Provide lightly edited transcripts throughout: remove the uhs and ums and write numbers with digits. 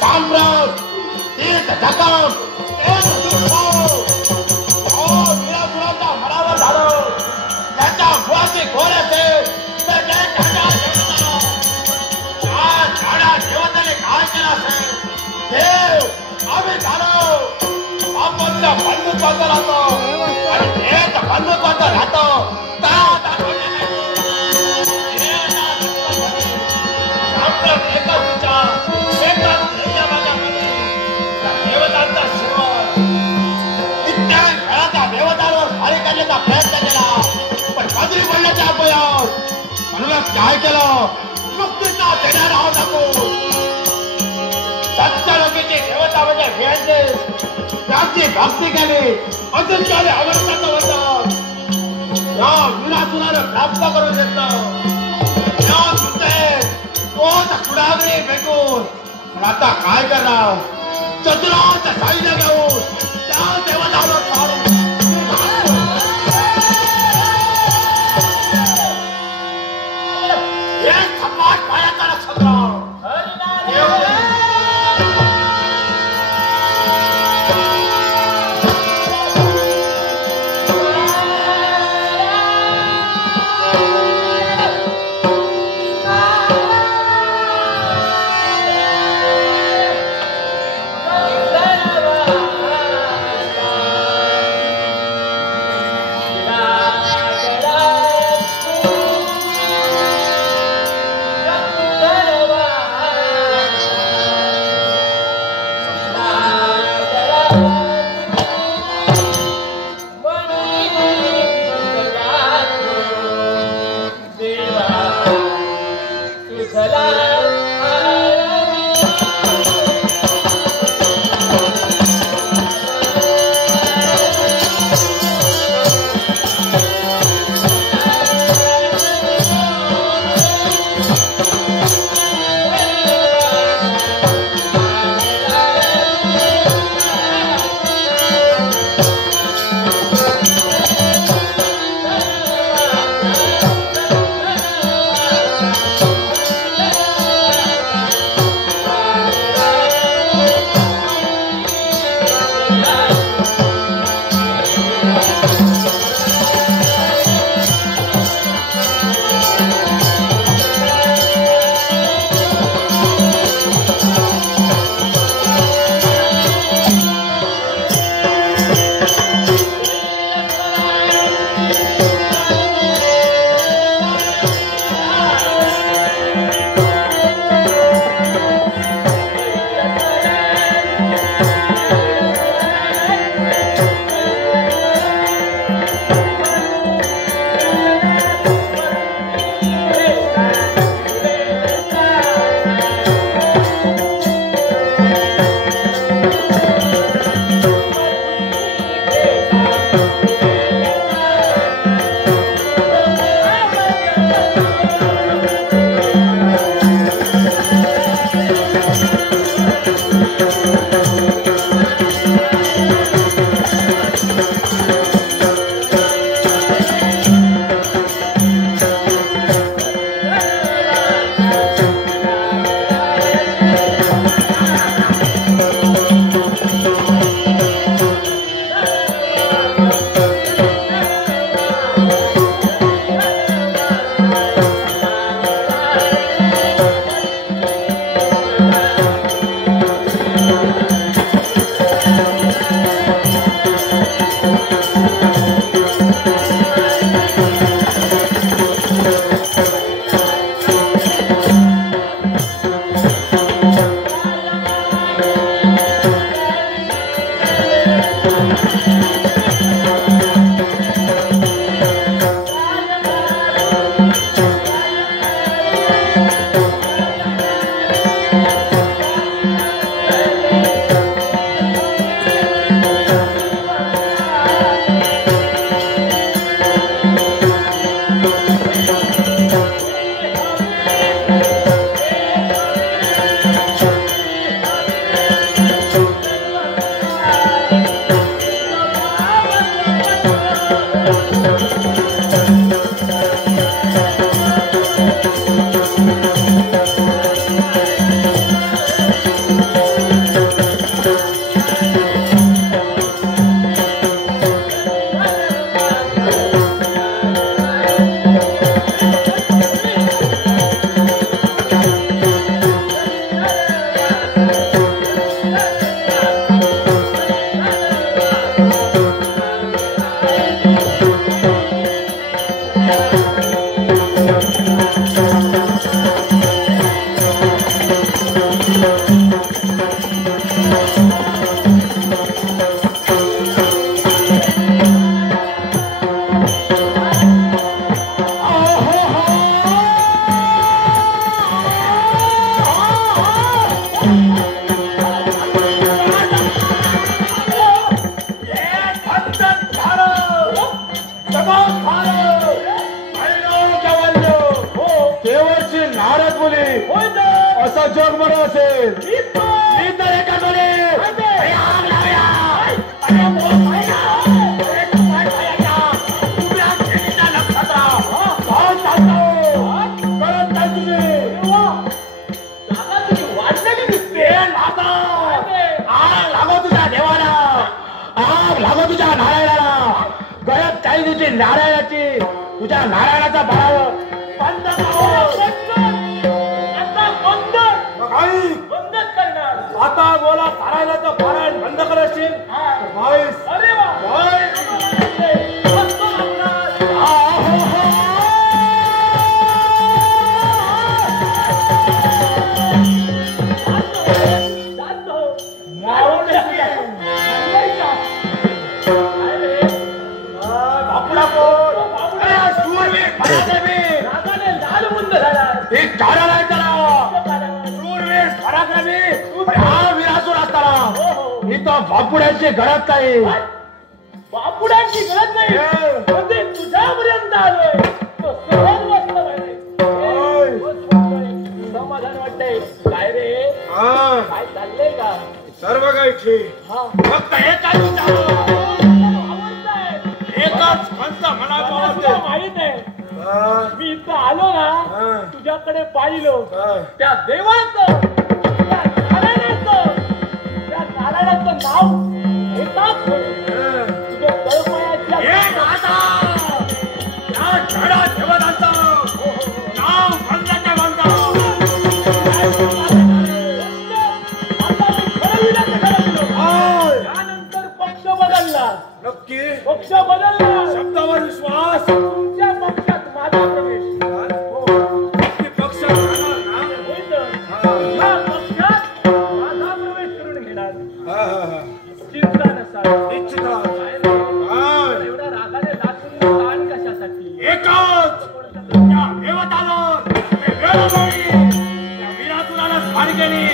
साम्राट तीर्थ धकाम निराजुराचा मरावा झालं त्याच्या मुळाची घोर असेल तर त्या झाडा देवताने काय केलं असेल देव आम्ही झालो आपण बंधुत्वाचं राहतो आणि देव बंधुत्वाचं राहतो प्रयत्न केला पण बाजरी पडण्याचा अपयोग म्हणूनच काय केलं मुक्तीचा देणार आहोत आपण सत्यलोकीची देवता म्हणजे भेटले त्यांची भक्ती केली अजून त्याने अवस्थाचं होतं या विनाशुनानं प्राप्त करून घेतलं या सुद्धा तोच कुडावरी फेकून पण आता काय करणार चतुराचं साईला घेऊन त्या देवतावर मारून जोग बरं असेल मी तर एकाकडे तुझ्या नारायणाला गळ्यात काही दिवशी नारायणाची तुझ्या नारायणाचा बाळ बंद आता बोला नारायणाचं पारायण बंद करशील अरे बापुड्यांची गरज नाही बापुड्यांची गरज नाही म्हणजे तुझ्यापर्यंत आलोय समाधान वाटतंय काय रे काय चाललंय का सर्व काही ठीक फक्त एकच माहित आहे मी इथं आलो ना तुझ्याकडे पाहिलं त्या देवाचं त्या नारायणाचं नाव घेतात तुझ्या तळपायाच्या देवतांचं नाव म्हणण्याचे म्हणतात त्यानंतर पक्ष बदलला नक्की पक्ष बदलला शब्दावर विश्वास तुमच्या पक्षात माझा प्रवेश पक्षात माझा प्रवेश करून घेणार चिंता नसा एवढ्या रागाने लाचून कान कशासाठी एकच देवताला वीरासुराला स्वारी केली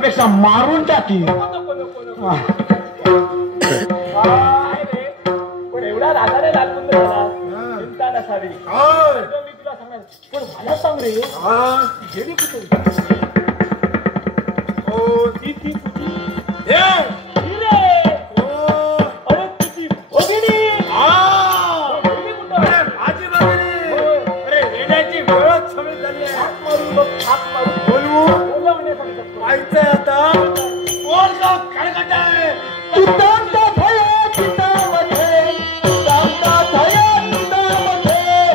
पेक्षा मारून टाकी पण एवढा रागाने लागून झाला चिंता नसावी मी तुला सांगणार पण मला सांग रे गेली कुठे अरे तुझी भगिनी माझी भगिनी अरे येण्याची वेळच सवय झाली आहे हात मारून बघ हात मारून बोलवू पाहिजे आता कोण का खडखट आहे चित्तांचा भय चित्तामध्ये चित्तांचा भय चित्तामध्ये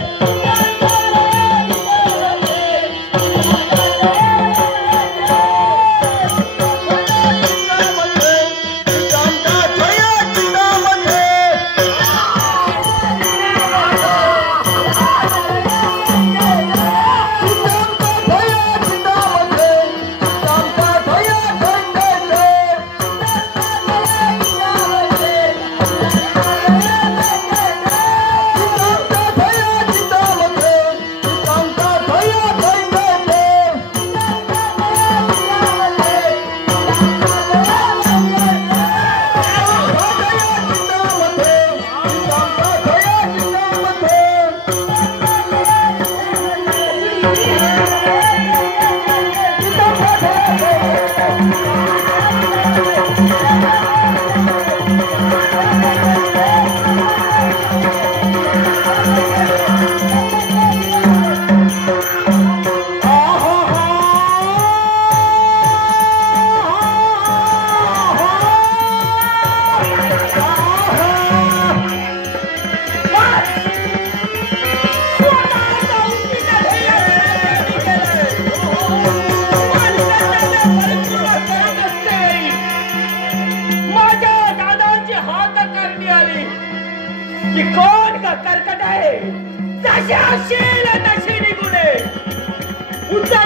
उद्धार